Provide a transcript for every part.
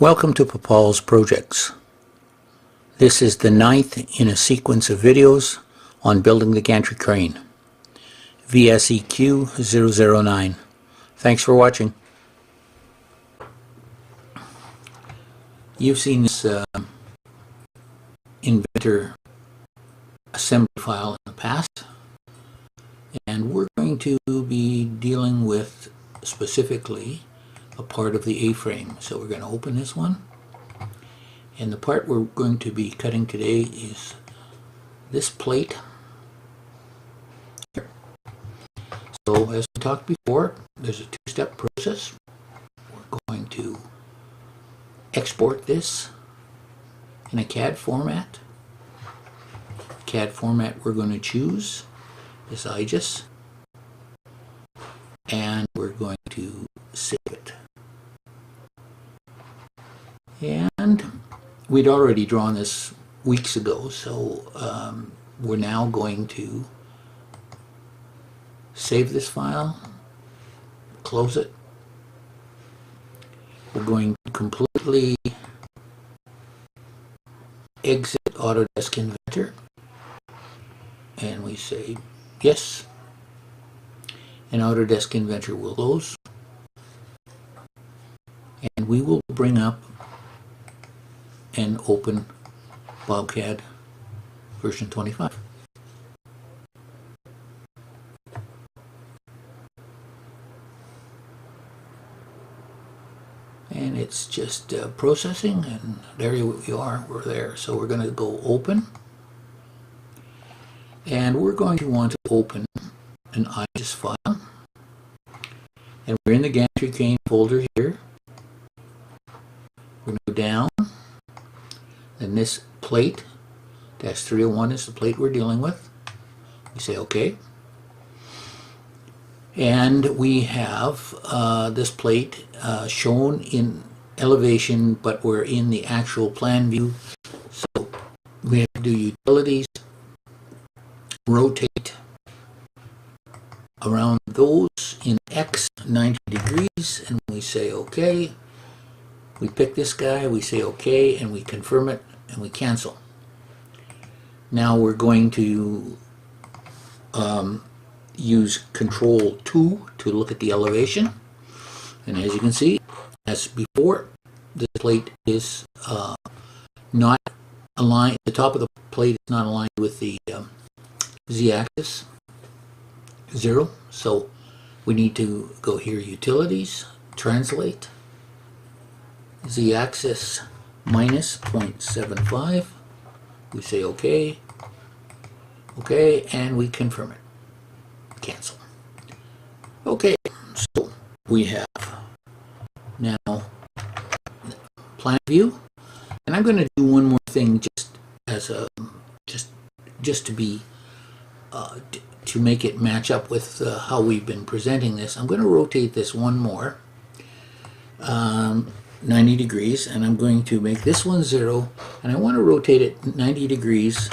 Welcome to Papaul's Projects. This is the 9th in a sequence of videos on building the Gantry Crane, VSEQ 009. Thanks for watching. You've seen this Inventor assembly file in the past, and we're going to be dealing with specifically a part of the A-frame. So we're going to open this one, and the part we're going to be cutting today is this plate. So as we talked before, there's a two-step process. We're going to export this in a CAD format. The CAD format we're going to choose is IGES, and we're going to save it. And we'd already drawn this weeks ago, so we're now going to save this file, close it. We're going to completely exit Autodesk Inventor, and we say yes, and Autodesk Inventor will close, and we will bring up and open BobCad version 25. And it's just processing, and there we are, we're there. So we're going to go open, and we're going to want to open an IGES file, and we're in the Gantry Crane folder here. We're going to go down, and this plate, -301 is the plate we're dealing with. We say OK. And we have this plate shown in elevation, but we're in the actual plan view. So we have to do utilities, rotate around those in X 90 degrees, and we say OK. We pick this guy, we say OK, and we confirm it, and we cancel. Now we're going to use Control 2 to look at the elevation, and as you can see, as before, this plate is not aligned. The top of the plate is not aligned with the Z-axis 0, so we need to go here, Utilities, Translate, Z-axis minus 0.75. We say OK, OK, and we confirm it. Cancel. Okay, so we have now plan view, and I'm going to do one more thing just as a just to be to make it match up with how we've been presenting this. I'm going to rotate this one more 90 degrees, and I'm going to make this one 0, and I want to rotate it 90 degrees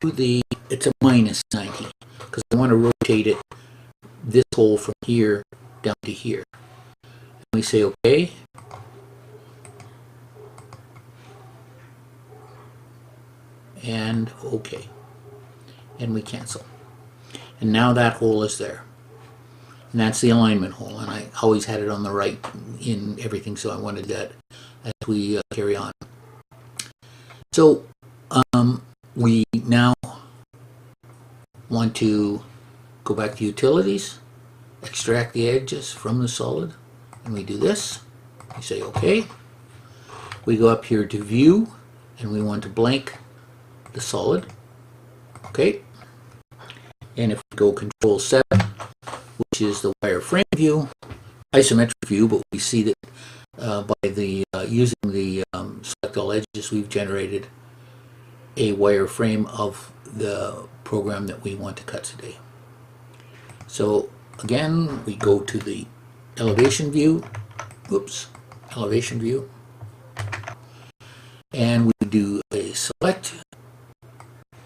to the, it's a minus 90, because I want to rotate it, this hole from here down to here. And we say OK. And OK. And we cancel. And now that hole is there. And that's the alignment hole, and I always had it on the right in everything, so I wanted that as we carry on. So we now want to go back to Utilities, extract the edges from the solid, and we do this. We say OK. We go up here to View, and we want to blank the solid. OK. And if we go Control 7, which is the wireframe view, isometric view, but we see that by the using the select all edges, we've generated a wireframe of the program that we want to cut today. So again, we go to the elevation view, elevation view, and we do a select,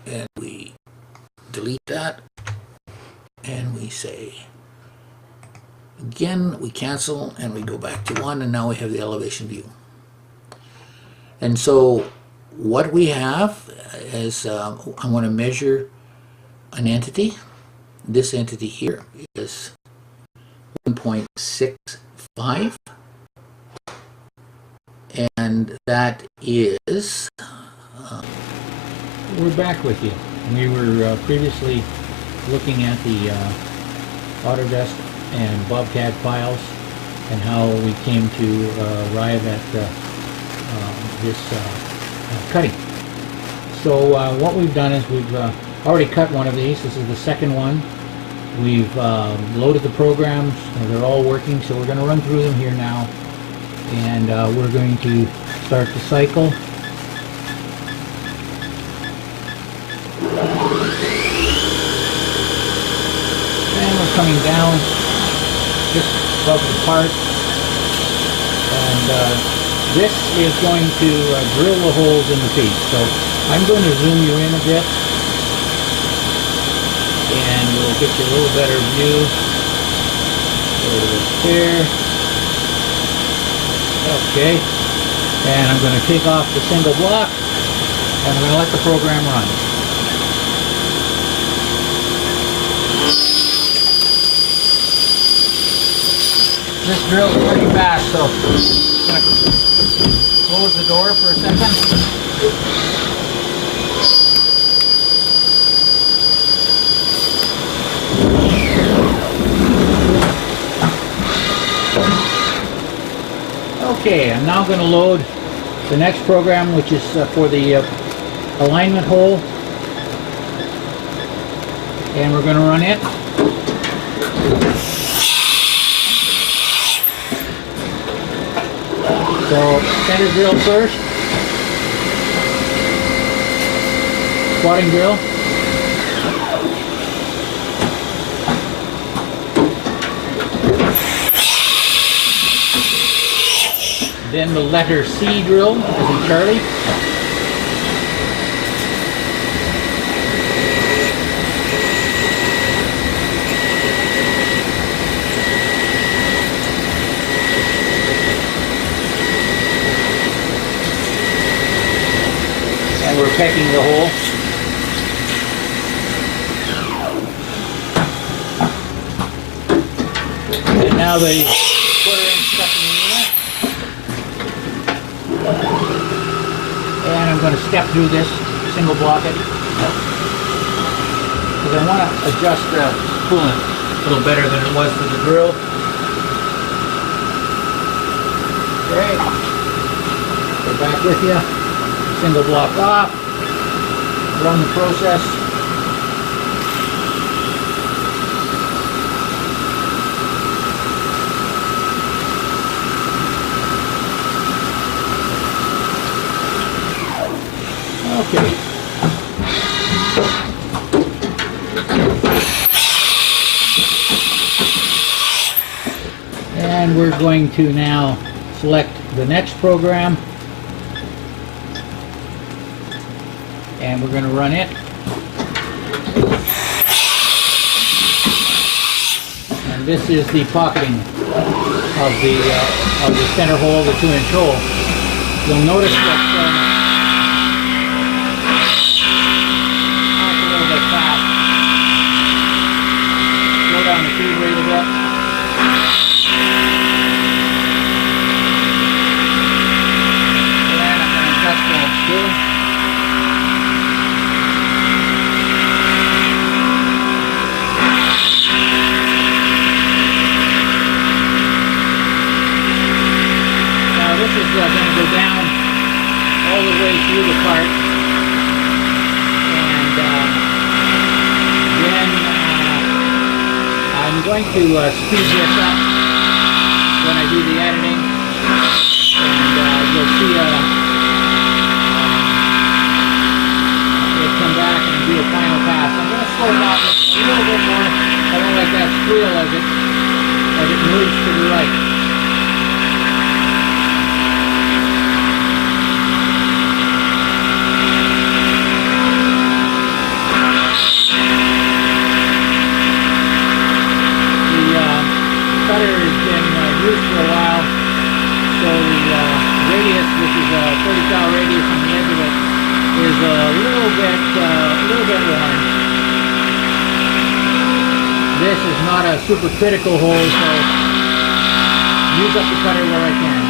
and we delete that, and we say Again, we cancel and we go back to 1, and now we have the elevation view. And so what we have is, I want to measure an entity. This entity here is 1.65, and that is... We're back with you. We were previously looking at the Autodesk and BobCad files and how we came to arrive at this cutting. So what we've done is we've already cut one of these. This is the second one. We've loaded the programs. They're all working, so we're going to run through them here now, and we're going to start the cycle. And we're coming down just above the part, and this is going to drill the holes in the piece. So I'm going to zoom you in a bit, and we'll get you a little better view. Go to this here. Okay, and I'm going to take off the single block, and I'm going to let the program run. This drill is pretty fast, so I'm going to close the door for a second. Okay, I'm now going to load the next program, which is for the alignment hole, and we're going to run it. So, center drill first, squatting drill, then the letter C drill, as in Charlie, we're pecking the hole. And now the quarter-inch stuck in the unit. And I'm going to step through this single block it, because I want to adjust the coolant a little better than it was for the drill. Okay, we're back with you. Single block off, run the process. Okay. And we're going to now select the next program. And we're going to run it. And this is the pocketing of the center hole, the 2-inch hole. You'll notice that a little bit fast. Slow down the feed rate a bit. And I'm going to adjust the screw. This is going to go down all the way through the part, and then I'm going to speed this up when I do the editing, and you'll see it'll come back and do a final pass. I'm going to slow it down a little bit more. I don't like that squeal as it moves to the right. Cutter style radius on the edge of it is a little bit worn. This is not a super critical hole, so use up the cutter where I can.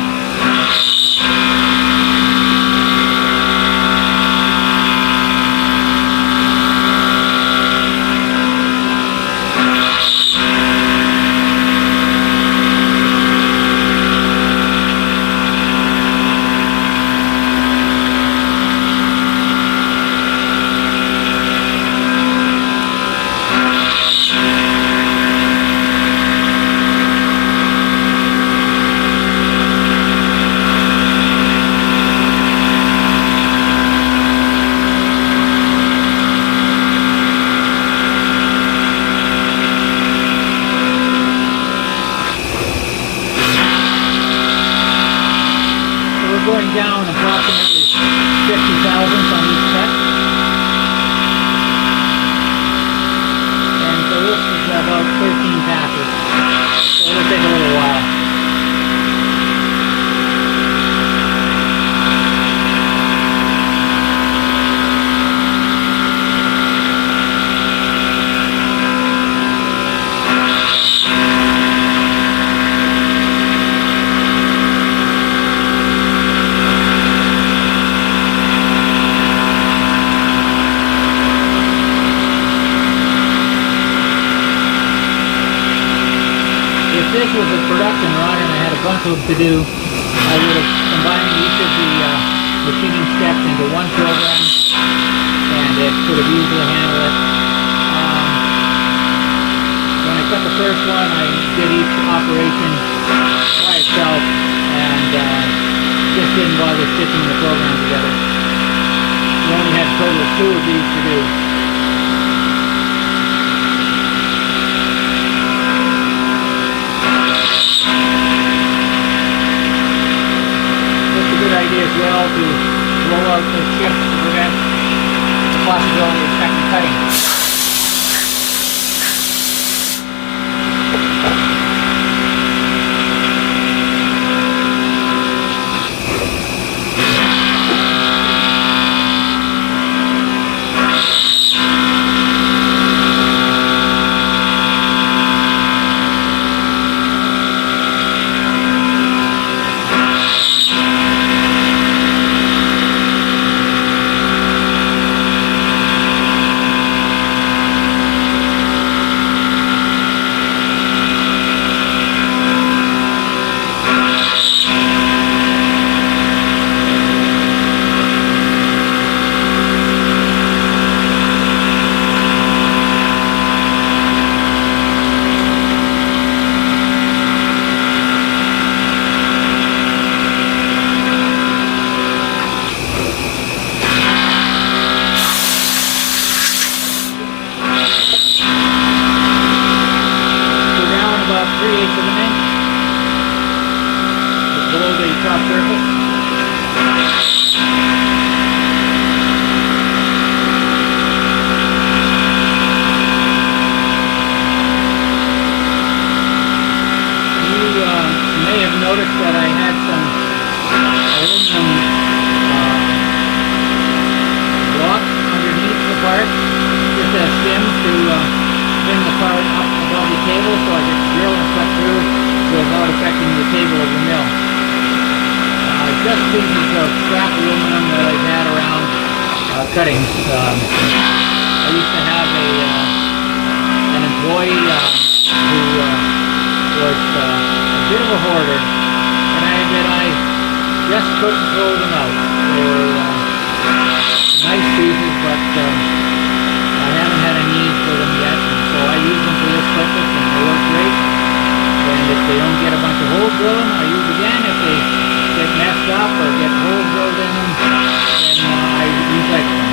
Going down approximately 50 thousandths on each cut. And so this is about 13 passes. So it'll take a little while. If this was a production run and I had a bunch of them to do, I would have combined each of the machining steps into one program, and it could have easily handled it. When I cut the first one, I did each operation by itself and just didn't bother stitching the program together. We only had a total of 2 of these to do. Good idea as well to roll out the chips to prevent the possibility of second cutting. Top surface. You may have noticed that I had some aluminum blocks underneath the part, just as stems to bring the part up above the table so I could drill and cut through without affecting the table of the mill. Just pieces of scrap aluminum that I've had around cutting. I used to have an employee who was a bit of a hoarder, and I just couldn't throw them out. They were nice pieces, but I haven't had a need for them yet, and so I use them for this purpose, and they work great. And if they don't get a bunch of holes drilled in, I use again. If they get messed up or get holes drilled in them, then I recycle them.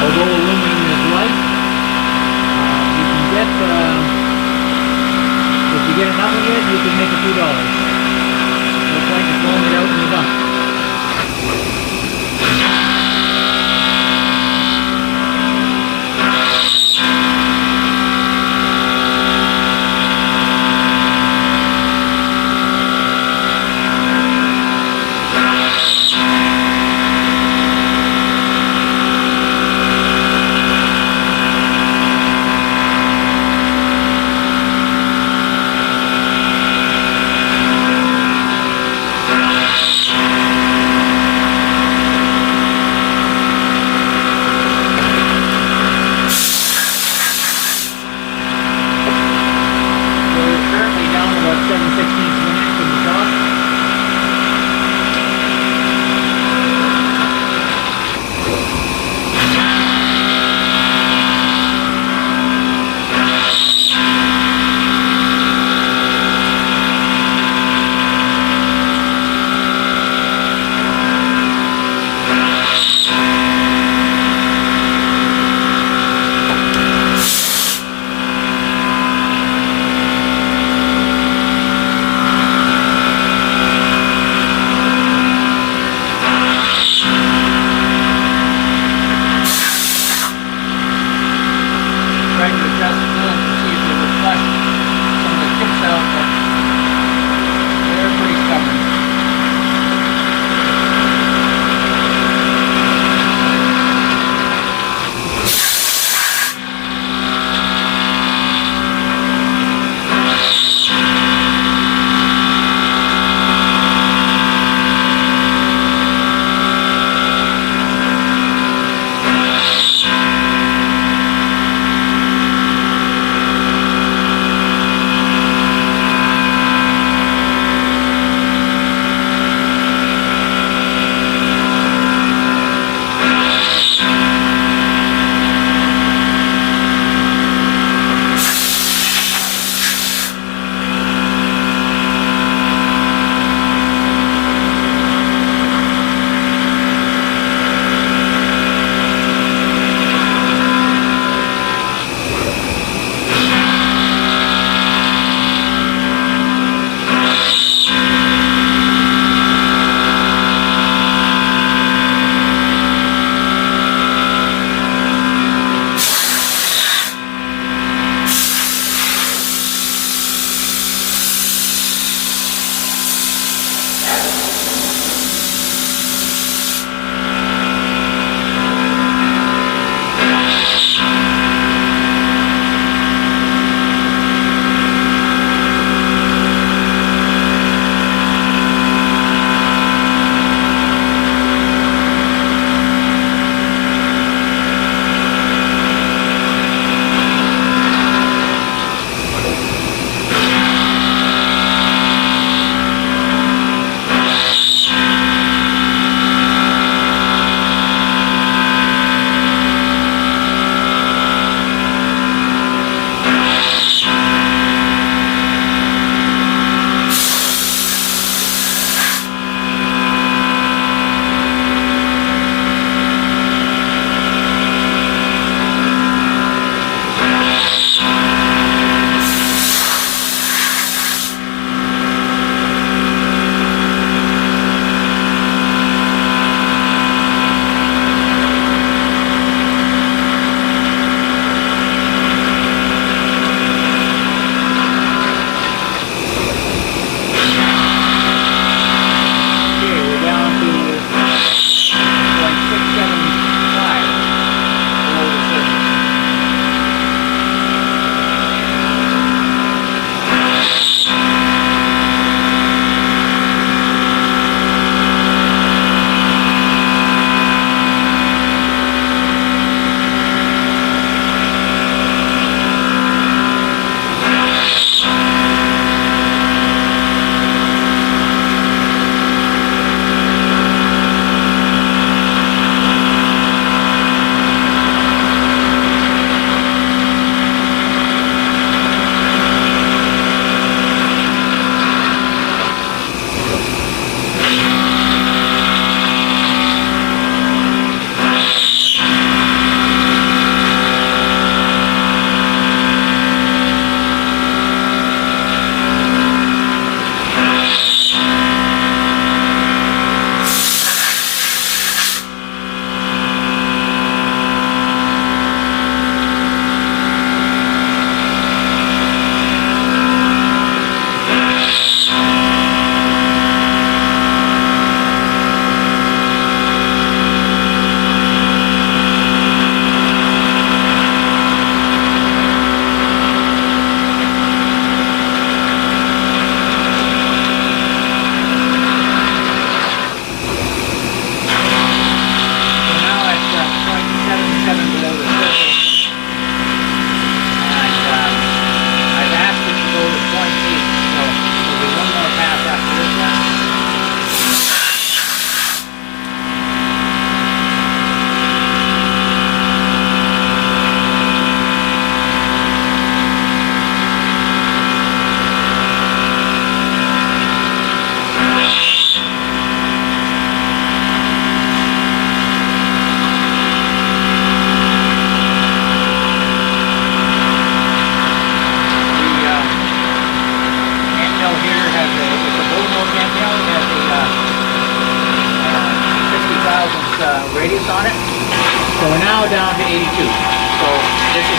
Although aluminum is light, you can get, if you get enough of it, you can make a few dollars. No point in throwing it out in the dump.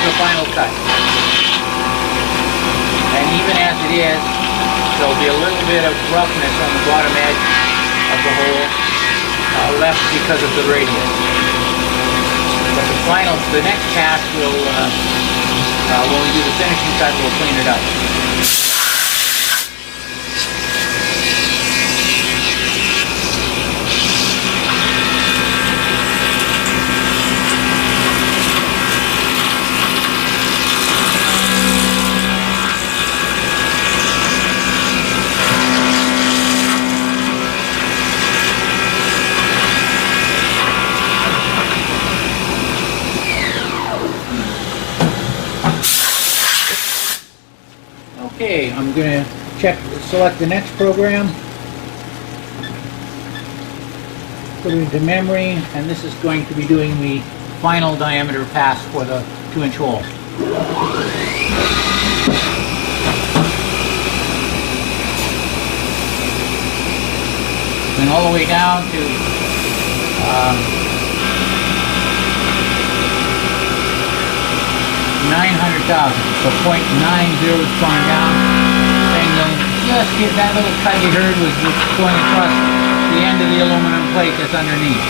the final cut. And even as it is, there'll be a little bit of roughness on the bottom edge of the hole left because of the radius. But the next pass will, when we do the finishing cut, we'll clean it up. Okay, I'm going to select the next program, put it into memory, and this is going to be doing the final diameter pass for the 2-inch hole. And all the way down to 900,000, so 0.90 is going down, and you'll just get that little cut you heard was just going across the end of the aluminum plate that's underneath.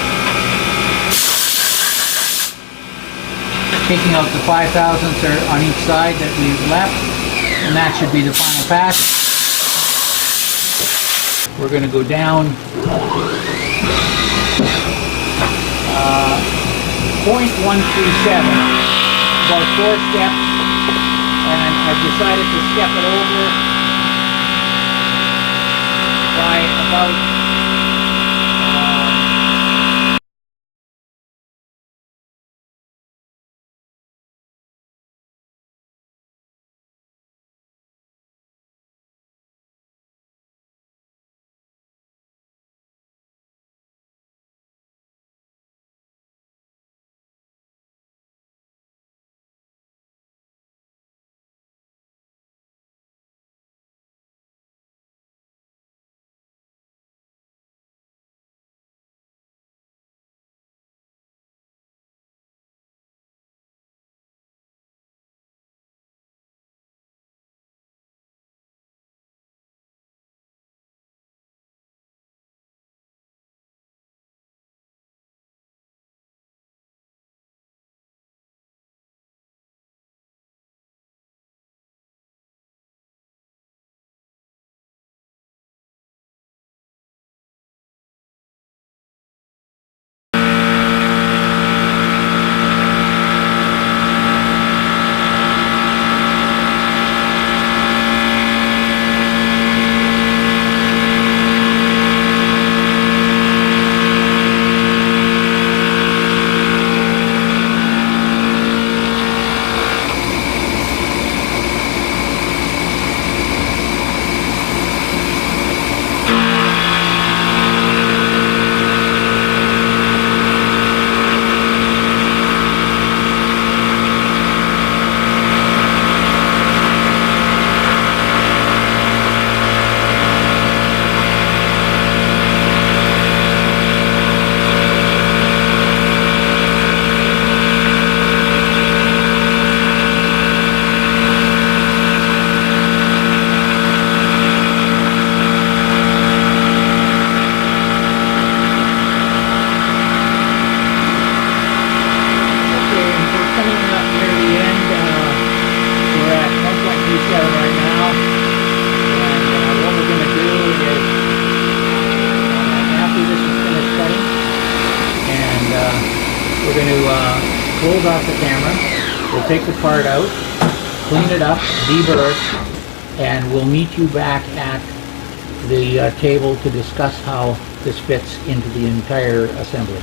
Taking out the 5/1000ths on each side that we've left, and that should be the final pass. We're going to go down 0.137. About 4 steps, and I've decided to step it over by about We're going to close off the camera. We'll take the part out, clean it up, deburr it, and we'll meet you back at the table to discuss how this fits into the entire assembly.